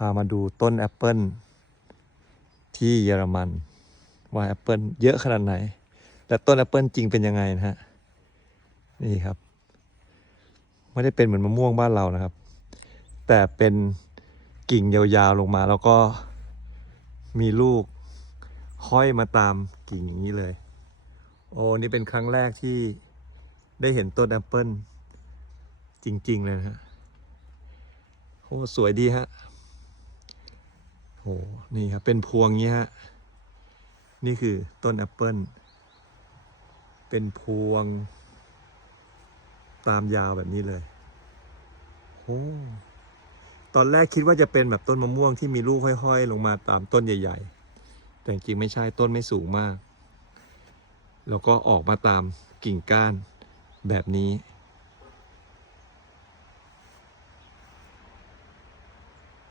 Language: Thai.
พามาดูต้นแอปเปิลที่เยอรมัน ว่าแอปเปิลเยอะขนาดไหน และต้นแอปเปิลจริงเป็นยังไงนะฮะ นี่ครับ ไม่ได้เป็นเหมือนมะม่วงบ้านเรานะครับ แต่เป็นกิ่งยาวๆลงมาแล้วก็มีลูกห้อยมาตามกิ่งอย่างนี้เลย โอ้นี่เป็นครั้งแรกที่ได้เห็นต้นแอปเปิลจริง ๆ เลยนะฮะโอ้สวยดีฮะ นี่ครับ เป็นพวงงี้ฮะ นี่คือต้นแอปเปิลเป็นพวง ตามยาวแบบนี้เลยโอ้ตอนแรกคิดว่าจะเป็นแบบต้นมะม่วงที่มีลูกห้อยๆ ลงมาตามต้นใหญ่ ๆ แต่จริงไม่ใช่ต้นไม่สูงมาก แล้วก็ออกมาตามกิ่งก้านแบบนี้